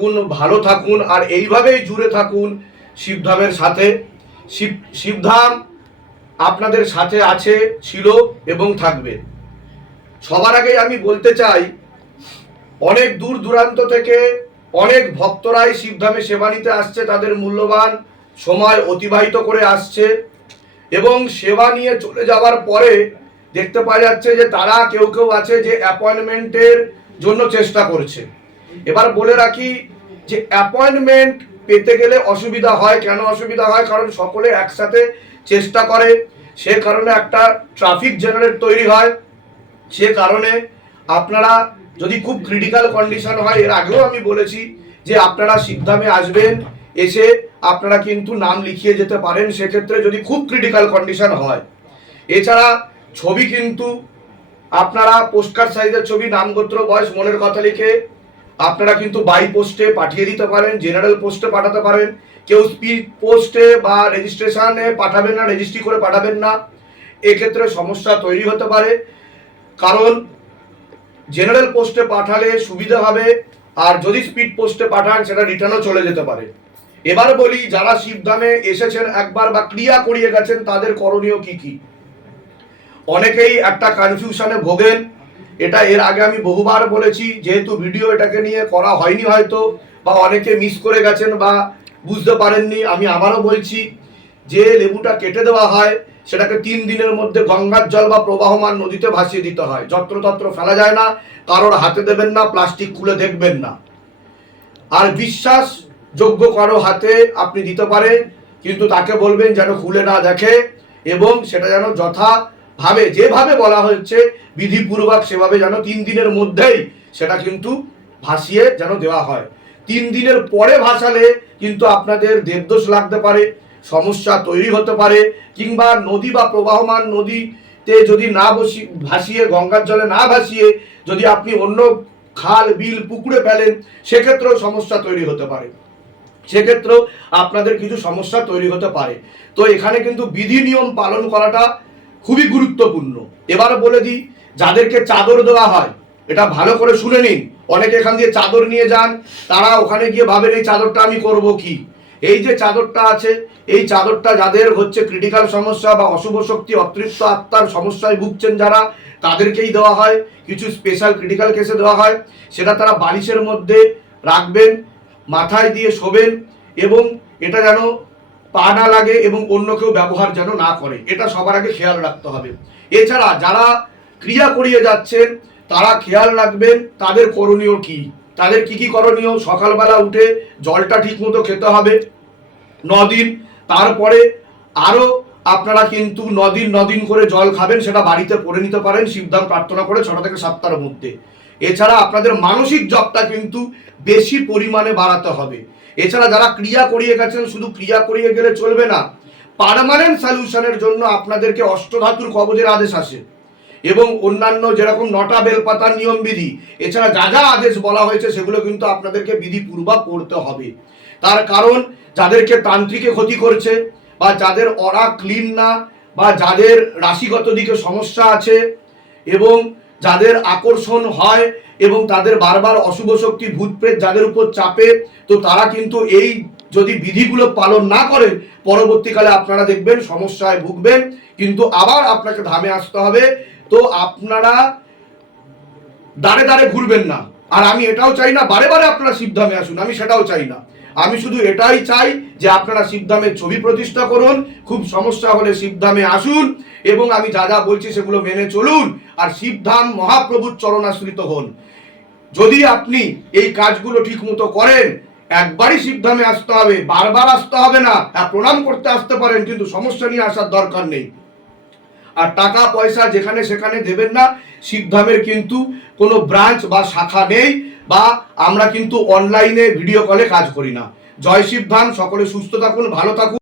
থাকুন, ভালো থাকুন, আর এইভাবেই জুড়ে থাকুন শিবধামের সাথে। শিবধাম আপনাদের সাথে আছে, ছিল এবং থাকবে। সবার আগে আমি বলতে চাই, অনেক দূর দূরান্ত থেকে অনেক ভক্তরাই শিবধামে সেবা নিতে আসছে, তাদের মূল্যবান সময় অতিবাহিত করে আসছে এবং সেবা নিয়ে চলে যাওয়ার পরে দেখতে পাওয়া যাচ্ছে যে তারা কেউ কেউ আছে যে অ্যাপয়েন্টমেন্টের জন্য চেষ্টা করছে। এবার বলে রাখি যে অ্যাপয়েন্টমেন্ট পেতে গেলে অসুবিধা হয়। কেন অসুবিধা হয়? কারণ সকলে একসাথে চেষ্টা করে, সে কারণে একটা ট্রাফিক জেনারেট তৈরি হয়। সে কারণে আপনারা যদি খুব ক্রিটিক্যাল কন্ডিশন হয়, এর আগেও আমি বলেছি যে আপনারা শিবধামে আসবেন, এসে আপনারা কিন্তু নাম লিখিয়ে যেতে পারেন, সেক্ষেত্রে যদি খুব ক্রিটিক্যাল কন্ডিশন হয়। এছাড়া ছবি কিন্তু আপনারা পোস্টকার্ড সাইজের ছবি, নাম গোত্র বয়স মনের কথা লিখে আপনারা কিন্তু বাই পোস্টে পাঠিয়ে দিতে পারেন, জেনারেল পোস্টে পাঠাতে পারেন। কেউ স্পিড পোস্টে বা রেজিস্ট্রেশনে পাঠাবেন না, রেজিস্ট্রি করে পাঠাবেন না, এক্ষেত্রে সমস্যা তৈরি হতে পারে। কারণ জেনারেল পোস্টে পাঠালে সুবিধা হবে, আর যদি স্পিড পোস্টে পাঠান সেটা রিটার্নও চলে যেতে পারে। এবার বলি, যারা শিবধামে এসেছেন একবার বা ক্রিয়া করিয়ে গেছেন তাদের করণীয় কি কি। অনেকেই একটা কনফিউশনে ভোগেন, এটা এর আগে আমি বহুবার বলেছি, যেহেতু ভিডিও এটাকে নিয়ে করা হয়নি হয়তো, বা অনেকে মিস করে গেছেন বা বুঝতে পারেননি, আমি আবারও বলছি, যে লেবুটা কেটে দেওয়া হয় সেটাকে 3 দিনের মধ্যে গঙ্গার জল বা প্রবাহমান নদীতে ভাসিয়ে দিতে হয়। যত্রতত্র ফেলা যায় না, কারোর হাতে দেবেন না, প্লাস্টিক খুলে দেখবেন না। আর বিশ্বাসযোগ্য কারো হাতে আপনি দিতে পারেন, কিন্তু তাকে বলবেন যেন খুলে না দেখে এবং সেটা যেন যথাভাবে যেভাবে বলা হচ্ছে বিধিপূর্বক সেভাবে যেন 3 দিনের মধ্যেই সেটা কিন্তু ভাসিয়ে যেন দেওয়া হয়। 3 দিনের পরে ভাসালে কিন্তু আপনাদের দেবদোষ লাগতে পারে, সমস্যা তৈরি হতে পারে, কিংবা নদী বা প্রবাহমান নদীতে যদি না ভাসিয়ে, গঙ্গার জলে না ভাসিয়ে যদি আপনি অন্য খাল, বিল, পুকুরে ফেলেন, সেক্ষেত্রেও সমস্যা তৈরি হতে পারে, সেক্ষেত্রেও আপনাদের কিছু সমস্যা তৈরি হতে পারে। তো এখানে কিন্তু বিধি নিয়ম পালন করাটা খুবই গুরুত্বপূর্ণ। এবার বলে দিই, যাদেরকে চাদর দেওয়া হয়, এটা ভালো করে শুনে নিন। অনেকে এখান দিয়ে চাদর নিয়ে যান, তারা ওখানে গিয়ে ভাবেন এই চাদরটা আমি করব কি। এই যে চাদরটা আছে, এই চাদরটা যাদের হচ্ছে ক্রিটিক্যাল সমস্যা বা অশুভ শক্তি, অতৃপ্ত আত্মার সমস্যায় ভুগছেন যারা, তাদেরকেই দেওয়া হয়। কিছু স্পেশাল ক্রিটিক্যাল কেসে দেওয়া হয়। সেটা তারা বালিশের মধ্যে রাখবেন, মাথায় দিয়ে শোবেন, এবং এটা যেন পা না লাগে এবং অন্য কেউ ব্যবহার যেন না করে, এটা সবার আগে খেয়াল রাখতে হবে। এছাড়া যারা ক্রিয়া করিয়ে যাচ্ছেন তারা খেয়াল রাখবেন তাদের করণীয় কি। তাদের কি কি করণীয়? সকালবেলা উঠে জলটা ঠিক মতো খেতে হবে 9 দিন। তারপরে আরও আপনারা কিন্তু 9 দিন করে জল খাবেন, সেটা বাড়িতে পড়ে নিতে পারেন শিবধাম প্রার্থনা করে 6টা থেকে 7টার মধ্যে। এছাড়া আপনাদের মানসিক জপটা কিন্তু বেশি পরিমাণে বাড়াতে হবে। এছাড়া যারা ক্রিয়া করিয়ে গেছেন, শুধু ক্রিয়া করিয়ে গেলে চলবে না, পার্মানেন্ট সলিউশনের জন্য আপনাদেরকে অষ্টধাতুর কবজের আদেশ আসে এবং অন্যান্য যেরকম 9টা বেলপাতার নিয়ম বিধি, এছাড়া যা যা আদেশ বলা হয়েছে সেগুলো কিন্তু আপনাদেরকে বিধিপূর্বক করতে হবে। তার কারণ যাদেরকে তান্ত্রিকে ক্ষতি করছে, বা যাদের অরা ক্লিন না, বা যাদের রাশিগত দিকে সমস্যা আছে, এবং যাদের আকর্ষণ হয় এবং তাদের বারবার অশুভ শক্তি, ভূতপ্রেত যাদের উপর চাপে, তো তারা কিন্তু এই যদি বিধিগুলো পালন না করেন, পরবর্তীকালে আপনারা দেখবেন সমস্যায় ভুগবেন, কিন্তু আবার আপনাকে ধামে আসতে হবে। তো আপনারা দাঁড়ে দাঁড়ে ঘুরবেন না। আর আমি এটাও চাই না বারে বারে আপনারা শিবধামে আসুন, আমি সেটাও চাই না। আমি শুধু এটাই চাই যে আপনারা শিবধামের ছবি প্রতিষ্ঠা করুন, খুব সমস্যা হলে শিবধামে আসুন, এবং আমি যা যা বলছি সেগুলো মেনে চলুন, আর শিবধাম মহাপ্রভুর চরণাশ্রিত হন। যদি আপনি এই কাজগুলো ঠিক মতো করেন, একবারই শিবধামে আসতে হবে, বারবার আসতে হবে না। প্রণাম করতে আসতে পারেন, কিন্তু সমস্যা নিয়ে আসার দরকার নেই। আর টাকা পয়সা যেখানে সেখানে দেবেন না। শিবধামের কিন্তু কোনো ব্রাঞ্চ বা শাখা নেই, বা আমরা কিন্তু অনলাইনে ভিডিও কলে কাজ করি না। জয় শিবধাম। সকলে সুস্থ থাকুন, ভালো থাকুন।